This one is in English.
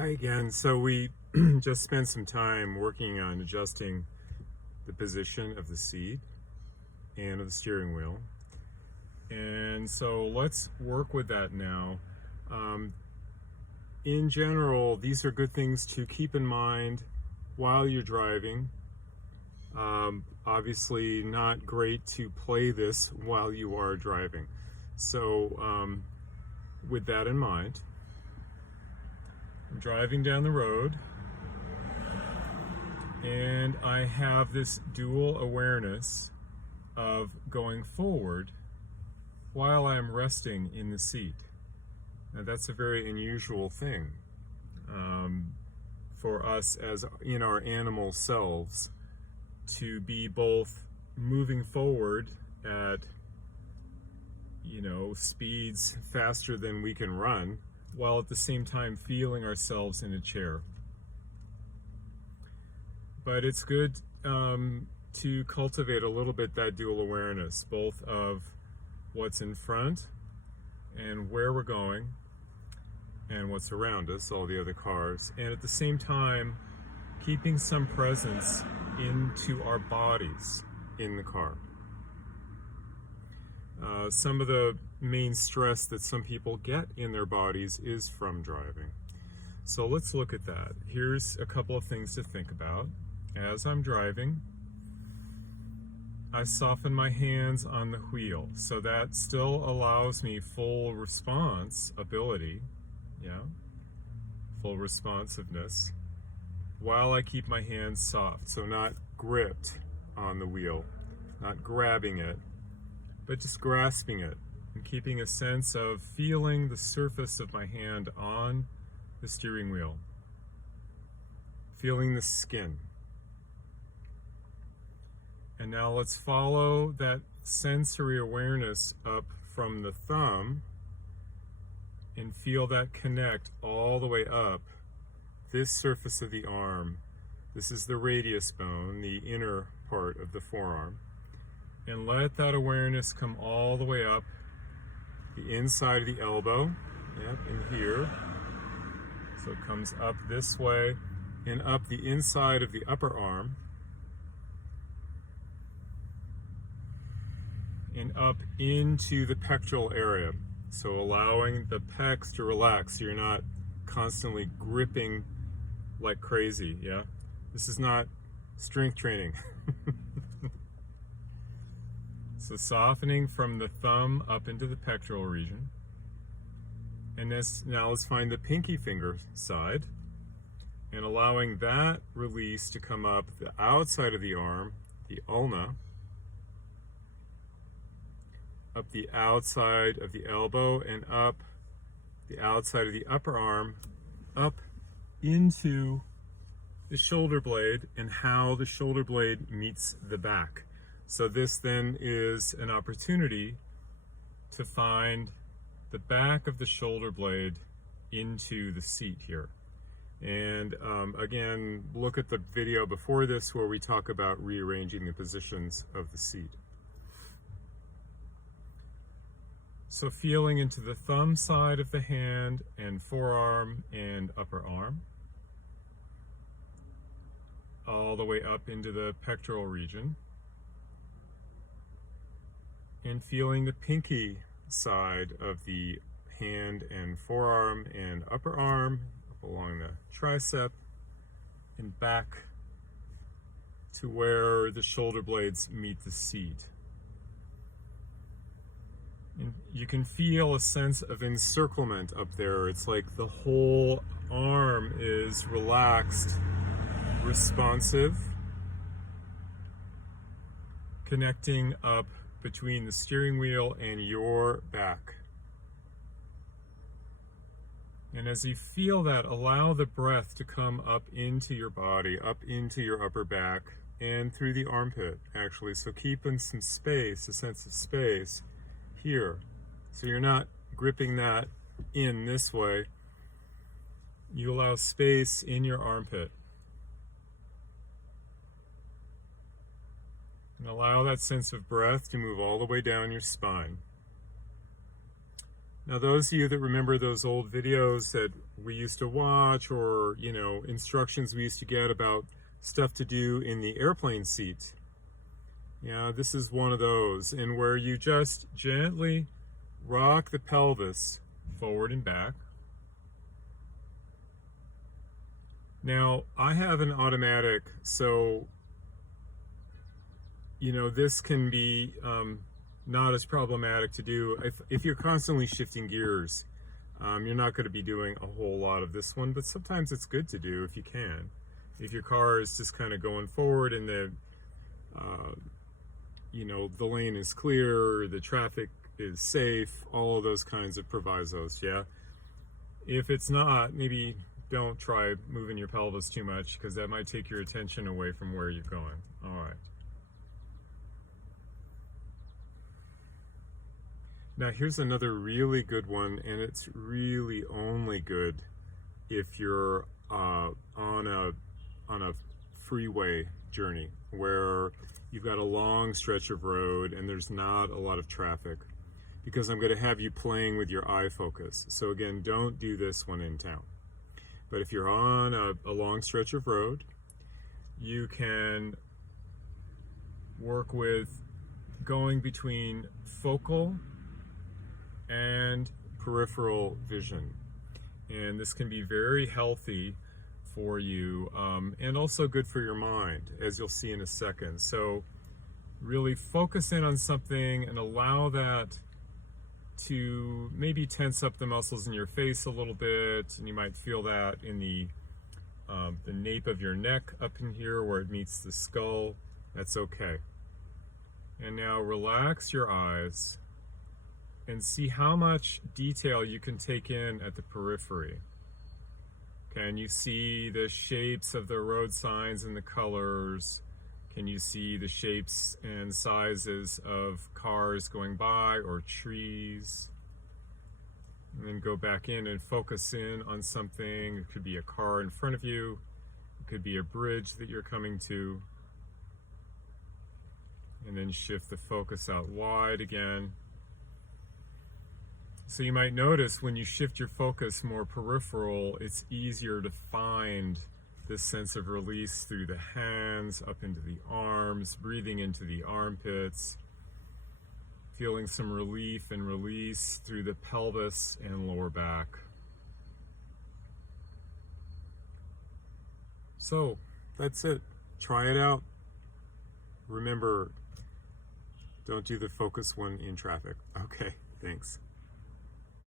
Hi again. So we just spent some time working on adjusting the position of the seat and of the steering wheel. And so let's work with that now. In general, these are good things to keep in mind while you're driving. Obviously not great to play this while you are driving. So with that in mind, I'm driving down the road and I have this dual awareness of going forward while I'm resting in the seat. Now that's a very unusual thing for us as in our animal selves to be both moving forward at speeds faster than we can run, while at the same time feeling ourselves in a chair. But it's good to cultivate a little bit that dual awareness, both of what's in front and where we're going and what's around us, all the other cars, and at the same time keeping some presence into our bodies in the car. Some of the main stress that some people get in their bodies is from driving. So let's look at that. Here's a couple of things to think about. As I'm driving, I soften my hands on the wheel, so that still allows me full response ability, full responsiveness, while I keep my hands soft, so not gripped on the wheel, not grabbing it, but just grasping it and keeping a sense of feeling the surface of my hand on the steering wheel, feeling the skin. And now let's follow that sensory awareness up from the thumb and feel that connect all the way up this surface of the arm. This is the radius bone, the inner part of the forearm. And let that awareness come all the way up the inside of the elbow, in here. So it comes up this way and up the inside of the upper arm and up into the pectoral area. So allowing the pecs to relax so you're not constantly gripping like crazy, This is not strength training. So softening from the thumb up into the pectoral region. And now let's find the pinky finger side and allowing that release to come up the outside of the arm, the ulna, up the outside of the elbow and up the outside of the upper arm, up into the shoulder blade and how the shoulder blade meets the back. So this then is an opportunity to find the back of the shoulder blade into the seat here. And again, look at the video before this where we talk about rearranging the positions of the seat. So feeling into the thumb side of the hand and forearm and upper arm, all the way up into the pectoral region. And feeling the pinky side of the hand and forearm and upper arm up along the tricep and back to where the shoulder blades meet the seat. And you can feel a sense of encirclement up there. It's like the whole arm is relaxed, responsive, connecting up between the steering wheel and your back. And as you feel that, allow the breath to come up into your body, up into your upper back, and through the armpit, actually. So keeping some space, a sense of space here. So you're not gripping that in this way. You allow space in your armpit. And allow that sense of breath to move all the way down your spine. Now, those of you that remember those old videos that we used to watch, or, you know, instructions we used to get about stuff to do in the airplane seat, yeah, this is one of those, and where you just gently rock the pelvis forward and back. Now, I have an automatic, so, you know, this can be not as problematic to do. If you're constantly shifting gears, you're not going to be doing a whole lot of this one, but sometimes it's good to do if you can. If your car is just kind of going forward and the, you know, the lane is clear, the traffic is safe, all of those kinds of provisos, yeah? If it's not, maybe don't try moving your pelvis too much, because that might take your attention away from where you're going. All right. Now here's another really good one, and it's really only good if you're on a freeway journey where you've got a long stretch of road and there's not a lot of traffic, because I'm going to have you playing with your eye focus. So again, don't do this one in town. But if you're on a long stretch of road, you can work with going between focal and peripheral vision. And this can be very healthy for you, and also good for your mind, as you'll see in a second. So really focus in on something and allow that to maybe tense up the muscles in your face a little bit, and you might feel that in the nape of your neck up in here where it meets the skull. That's okay. And now relax your eyes and see how much detail you can take in at the periphery. Can you see the shapes of the road signs and the colors? Can you see the shapes and sizes of cars going by or trees? And then go back in and focus in on something. It could be a car in front of you. It could be a bridge that you're coming to. And then shift the focus out wide again. So you might notice when you shift your focus more peripheral, it's easier to find this sense of release through the hands, up into the arms, breathing into the armpits, feeling some relief and release through the pelvis and lower back. So that's it. Try it out. Remember, don't do the focus one in traffic. Okay, thanks.